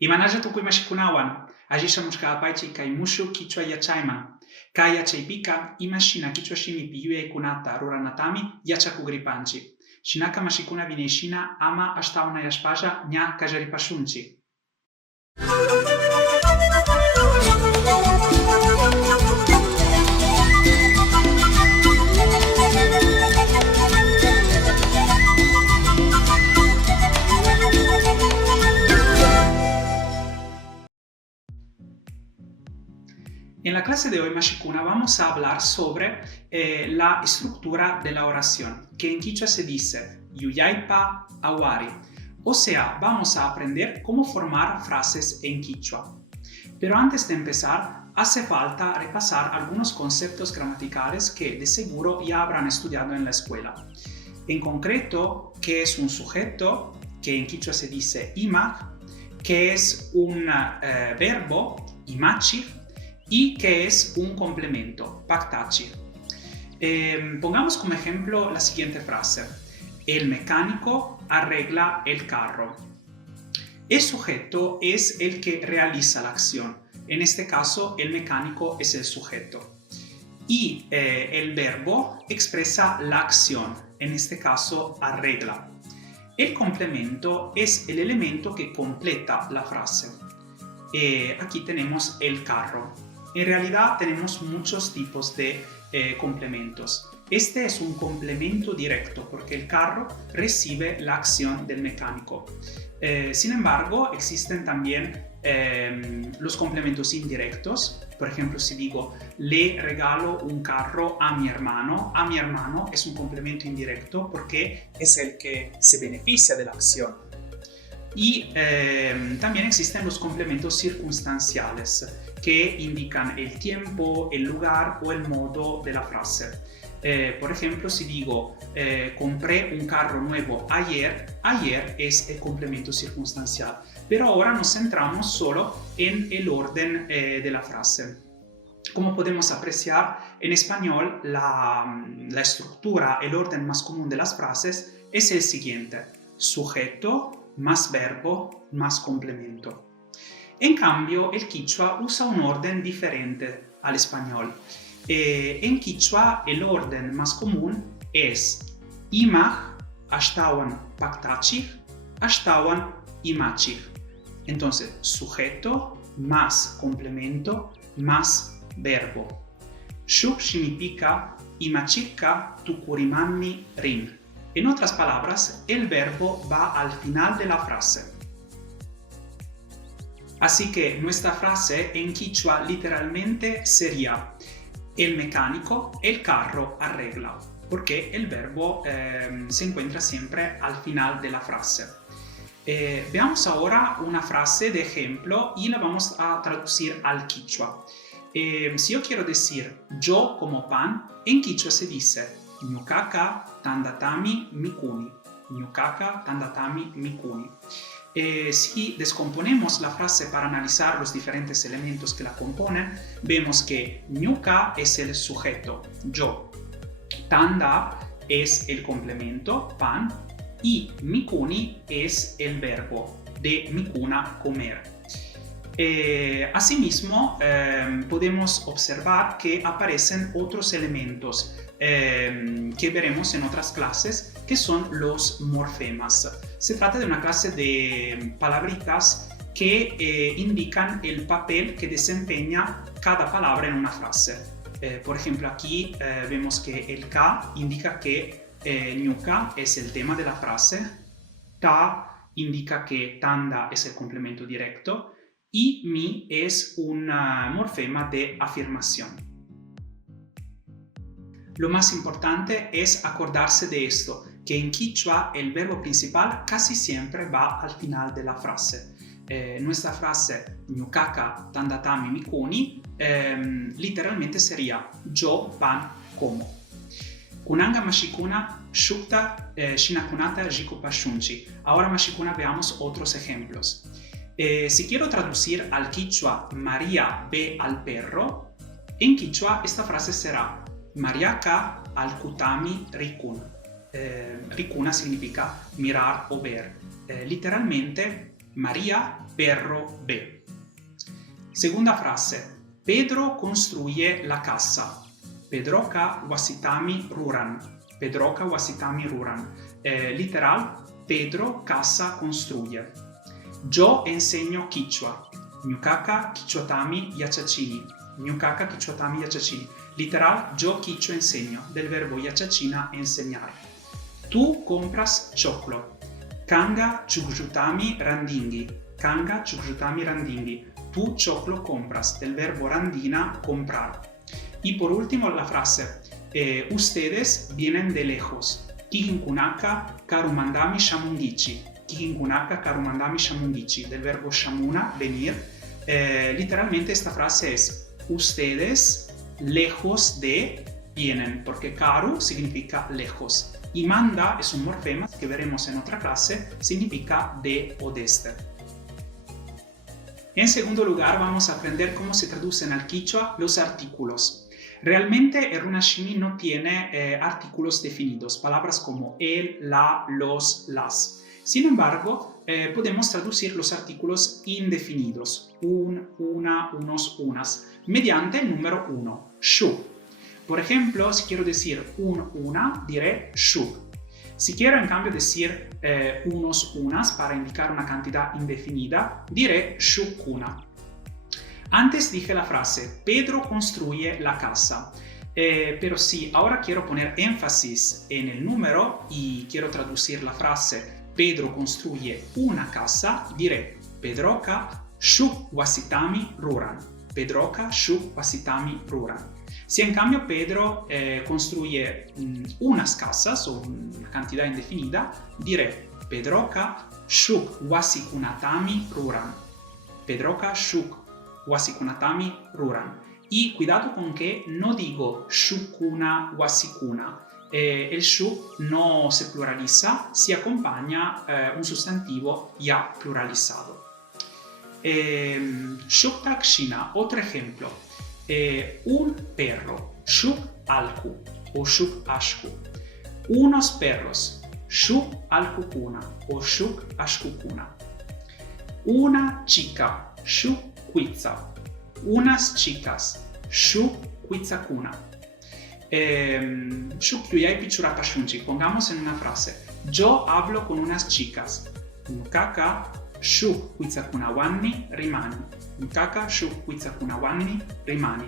Imanaja tukui mashikunawan, ajisha mushkaapachi kai mushu kichwa yachaiman. Kaya chaipika imashina kichwa shimi piyue kunata ruranatami yachakugripanchi. Shinaka mashikuna vineshina ama ashtauna yashpaja nya kajaripashunchi. En la clase de hoy, Mashikuna, vamos a hablar sobre la estructura de la oración, que en quichua se dice Yuyaipa Awari. O sea, vamos a aprender cómo formar frases en quichua. Pero antes de empezar, hace falta repasar algunos conceptos gramaticales que de seguro ya habrán estudiado en la escuela. En concreto, ¿qué es un sujeto? Que en quichua se dice imag, ¿qué es un verbo? Imachi. Y que es un complemento, paktachi. Pongamos como ejemplo la siguiente frase. El mecánico arregla el carro. El sujeto es el que realiza la acción. En este caso, el mecánico es el sujeto. Y el verbo expresa la acción. En este caso, arregla. El complemento es el elemento que completa la frase. Aquí tenemos el carro. En realidad tenemos muchos tipos de complementos. Este es un complemento directo porque el carro recibe la acción del mecánico. Sin embargo, existen también los complementos indirectos. Por ejemplo, si digo, le regalo un carro a mi hermano es un complemento indirecto porque es el que se beneficia de la acción. Y también existen los complementos circunstanciales que indican el tiempo, el lugar o el modo de la frase. Por ejemplo, si digo compré un carro nuevo ayer es el complemento circunstancial. Pero ahora nos centramos solo en el orden de la frase. Como podemos apreciar, en español la estructura, el orden más común de las frases es el siguiente: sujeto más verbo más complemento. En cambio, el quichua usa un orden diferente al español. En quichua, el orden más común es imaj, ashtawan paktachij, ashtawan imachij. Entonces, sujeto más complemento más verbo. Shuk shimipika imachika tukurimanni rin. En otras palabras, el verbo va al final de la frase. Así que nuestra frase en quichua literalmente sería el mecánico, el carro arregla, porque el verbo se encuentra siempre al final de la frase. Veamos ahora una frase de ejemplo y la vamos a traducir al quichua. Si yo quiero decir yo como pan, en quichua se dice ñukaka tandatami mikuni. Ñukaka tandatami mikuni. Si descomponemos la frase para analizar los diferentes elementos que la componen, vemos que ñuka es el sujeto, yo. Tanda es el complemento, pan. Y mikuni es el verbo, de mikuna, comer. Asimismo, podemos observar que aparecen otros elementos que veremos en otras clases, que son los morfemas. Se trata de una clase de palabritas que indican el papel que desempeña cada palabra en una frase. Por ejemplo, aquí vemos que el K indica que ñuka es el tema de la frase, ta indica que tanda es el complemento directo y mi es un morfema de afirmación. Lo más importante es acordarse de esto, que en quichua el verbo principal casi siempre va al final de la frase. Nuestra frase ñukaka tandatami mikuni literalmente sería yo pan como. Kunanga mashikuna shukta shinakunata jikupashunchi. Ahora mashikuna veamos otros ejemplos. Si quiero traducir al quichua María ve al perro, en quichua esta frase será Mariaka al kutami rikun. Rikuna significa mirar o ver. Literalmente, María, perro, ve. Segunda frase. Pedro construye la casa. Pedroca wasitami ruran. Pedroca wasitami ruran. Literal, Pedro casa construye. Yo enseño quichua. Ñucaca quichuatami yachachini. Ñucaca quichuatami yachachini. Literal, yo quichua enseño. Del verbo yachachina, enseñar. Tú compras choclo. Kanga chukjutami randingi. Kanga chukjutami randingi. Tú choclo compras. Del verbo randina, comprar. Y por último la frase. Ustedes vienen de lejos. Kikinkunaka karumandami shamungichi. Kikinkunaka karumandami shamungichi. Del verbo shamuna, venir. Literalmente esta frase es ustedes lejos de vienen, porque karu significa lejos. Y manda es un morfema que veremos en otra clase, significa de o desde. En segundo lugar, vamos a aprender cómo se traducen al quichua los artículos. Realmente el runashimi no tiene artículos definidos, palabras como el, la, los, las. Sin embargo, podemos traducir los artículos indefinidos, un, una, unos, unas, mediante el número 1, shu. Por ejemplo, si quiero decir un, una, diré shu. Si quiero en cambio decir unos, unas para indicar una cantidad indefinida, diré shukuna. Antes dije la frase, Pedro construye la casa. Pero si ahora quiero poner énfasis en el número y quiero traducir la frase, Pedro construye una casa, diré, Pedroca shuk wasitami ruran. Pedroca shuk wasitami ruran. Si en cambio Pedro construye unas casas o una cantidad indefinida, diré Pedroca shuk wasikunatami ruran. Pedroca shuk wasikunatami ruran. Y cuidado con que no digo shukuna wasikuna. El shuk no se pluraliza si acompaña un sustantivo ya pluralizado. Shuk shina, otro ejemplo. Un perro, shuk alku o shuk ashku. Unos perros, shuk alkukuna o shuk ashkukuna. Una chica, shuk kwitza. Unas chicas, shuk kwitzakuna. Shuk yuyay pichurata shunchi. Pongamos en una frase. Yo hablo con unas chicas. Nkaka shuk kwitzakunawanni rimani. Nkaka shuk kwitzakunawanni rimani.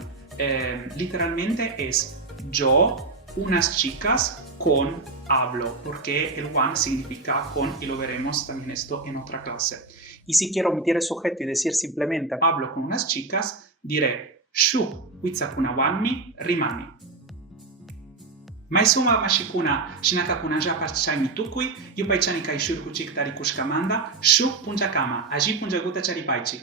Literalmente es yo, unas chicas, con hablo, porque el one significa con y lo veremos también esto en otra clase. Y si quiero omitir el sujeto y decir simplemente hablo con unas chicas, diré shuk kwitzakunawanni rimani. Maisuma mashikuna shinakakuna ja parchai mitukui, yupaichani kai shurku chiktari kushkamanda, shuk punjakama, aji punjaguta charipaichi.